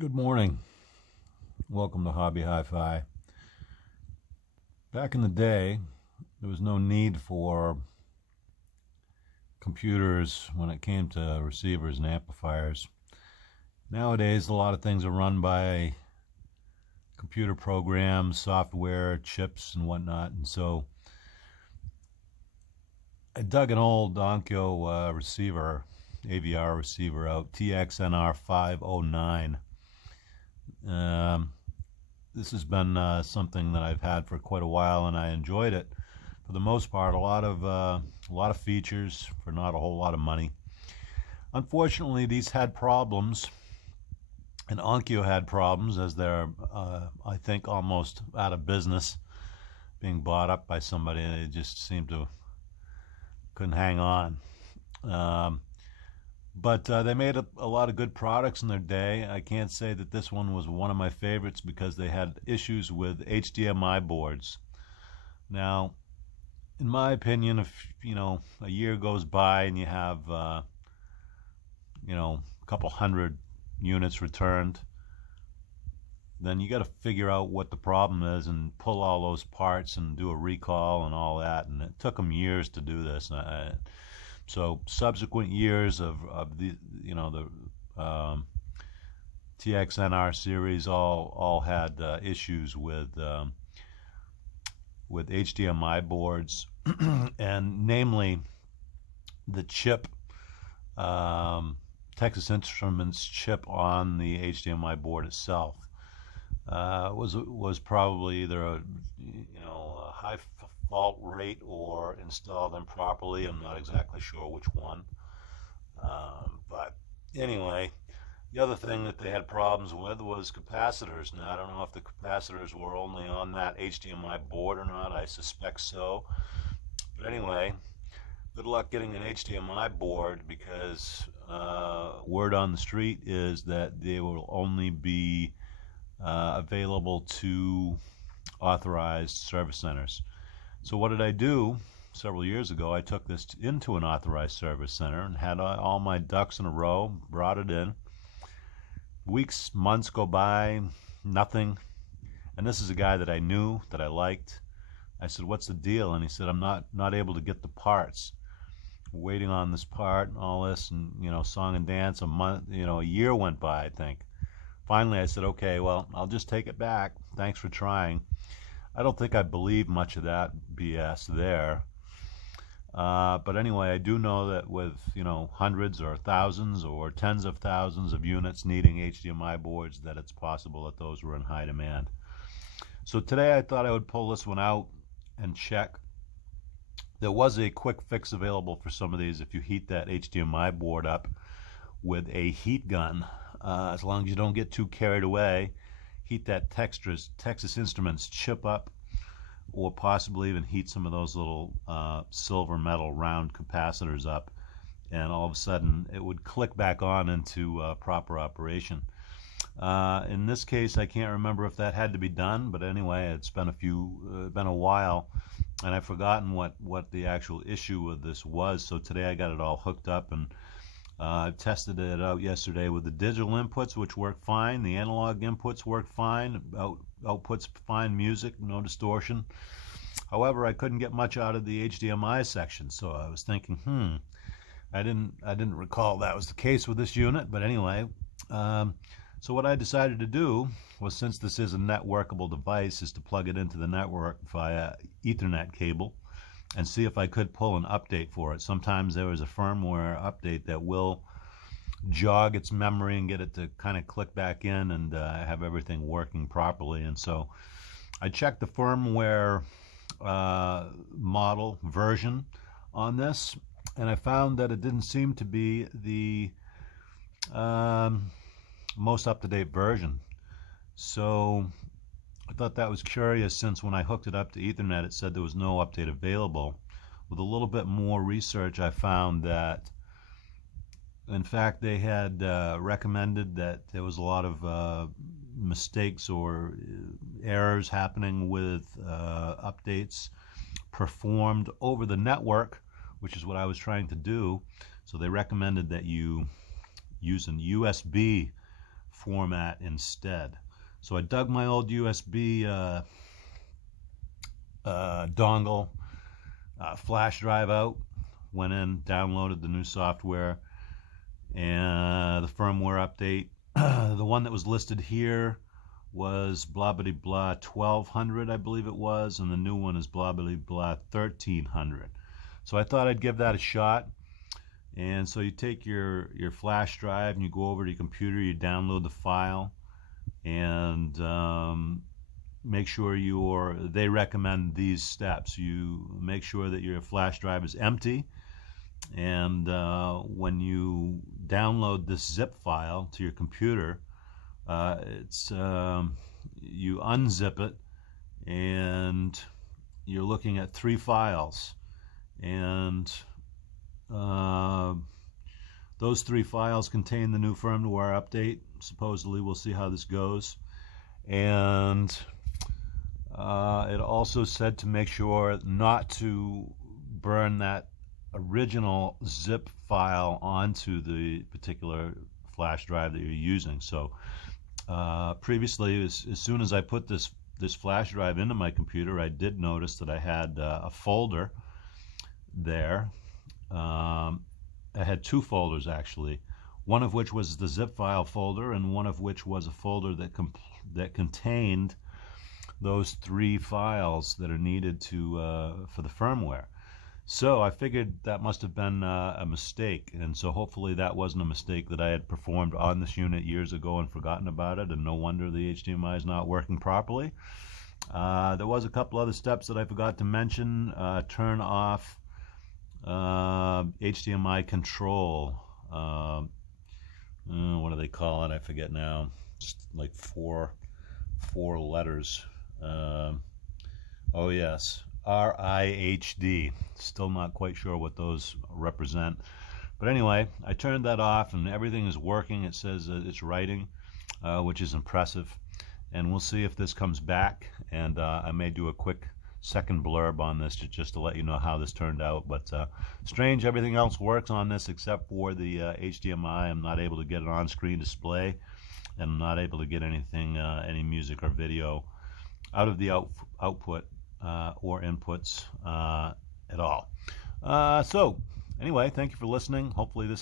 Good morning. Welcome to Hobby Hi-Fi. Back in the day, there was no need for computers when it came to receivers and amplifiers. Nowadays, a lot of things are run by computer programs, software, chips, and whatnot. And so I dug an old onkyo receiver, AVR receiver out, tx-nr509. This has been something that I've had for quite a while, and I enjoyed it. For the most part, a lot of features for not a whole lot of money. Unfortunately, these had problems, and Onkyo had problems, as they're I think almost out of business, being bought up by somebody, and they just seemed to couldn't hang on. But they made a lot of good products in their day. I can't say that this one was one of my favorites because they had issues with HDMI boards. Now, in my opinion, if a year goes by and you have a couple hundred units returned, then you got to figure out what the problem is and pull all those parts and do a recall and all that. And it took them years to do this. So subsequent years of the TX-nr series all had issues with HDMI boards, and namely the chip, Texas Instruments chip on the HDMI board itself was probably either a high fault rate or installed improperly. I'm not exactly sure which one. But anyway, the other thing that they had problems with was capacitors. Now, I don't know if the capacitors were only on that HDMI board or not. I suspect so. But anyway, good luck getting an HDMI board, because word on the street is that they will only be available to authorized service centers. So what did I do? Several years ago, I took this into an authorized service center and had all my ducks in a row, brought it in. Weeks, months go by, nothing. And this is a guy that I knew, that I liked. I said, "What's the deal?" And he said, "I'm not able to get the parts. Waiting on this part and all this, and song and dance. A year went by, I think. Finally, I said, "Okay, well, I'll just take it back. Thanks for trying." I don't think I believe much of that BS there. But anyway, I do know that with hundreds or thousands or tens of thousands of units needing HDMI boards, that it's possible that those were in high demand. So today I thought I would pull this one out and check. There was a quick fix available for some of these if you heat that HDMI board up with a heat gun. As long as you don't get too carried away, heat that Texas Instruments chip up, or possibly even heat some of those little silver metal round capacitors up, and all of a sudden it would click back on into proper operation. In this case, I can't remember if that had to be done, but anyway, it's been a while, and I've forgotten what the actual issue with this was. So today I got it all hooked up, and I tested it out yesterday with the digital inputs, which work fine. The analog inputs work fine. Outputs fine, music, no distortion. However, I couldn't get much out of the HDMI section, so I was thinking, I didn't recall that was the case with this unit. But anyway, so what I decided to do was, since this is a networkable device, is to plug it into the network via Ethernet cable and see if I could pull an update for it. Sometimes there is a firmware update that will jog its memory and get it to kind of click back in and have everything working properly. And so I checked the firmware model version on this, and I found that it didn't seem to be the most up-to-date version. So I thought that was curious, since when I hooked it up to Ethernet, it said there was no update available. With a little bit more research, I found that, in fact, they had recommended that there was a lot of mistakes or errors happening with updates performed over the network, which is what I was trying to do. So they recommended that you use an USB format instead. So I dug my old USB dongle, flash drive out, went in, downloaded the new software and the firmware update. The one that was listed here was blah blah blah 1200, I believe it was, and the new one is blah blah blah 1300. So I thought I'd give that a shot. And so you take your flash drive and you go over to your computer, you download the file, and make sure they recommend these steps. You make sure that your flash drive is empty, and when you download this zip file to your computer, you unzip it, and you're looking at 3 files, and those 3 files contain the new firmware update. Supposedly, we'll see how this goes. And it also said to make sure not to burn that original zip file onto the particular flash drive that you're using. So previously, as soon as I put this flash drive into my computer, I did notice that I had a folder there. I had 2 folders actually, one of which was the zip file folder, and one of which was a folder that contained those 3 files that are needed for the firmware. So I figured that must have been a mistake, and so hopefully that wasn't a mistake that I had performed on this unit years ago and forgotten about it, and no wonder the HDMI is not working properly. There was a couple other steps that I forgot to mention. Turn off HDMI control. What do they call it? I forget now. Just like four letters. Oh yes, RIHD. Still not quite sure what those represent. But anyway, I turned that off and everything is working. It says it's writing, which is impressive. And we'll see if this comes back. And I may do a quick second blurb on this just to let you know how this turned out. But strange, everything else works on this except for the HDMI. I'm not able to get an on-screen display, and I'm not able to get anything, any music or video out of the output or inputs at all. So anyway, thank you for listening. Hopefully this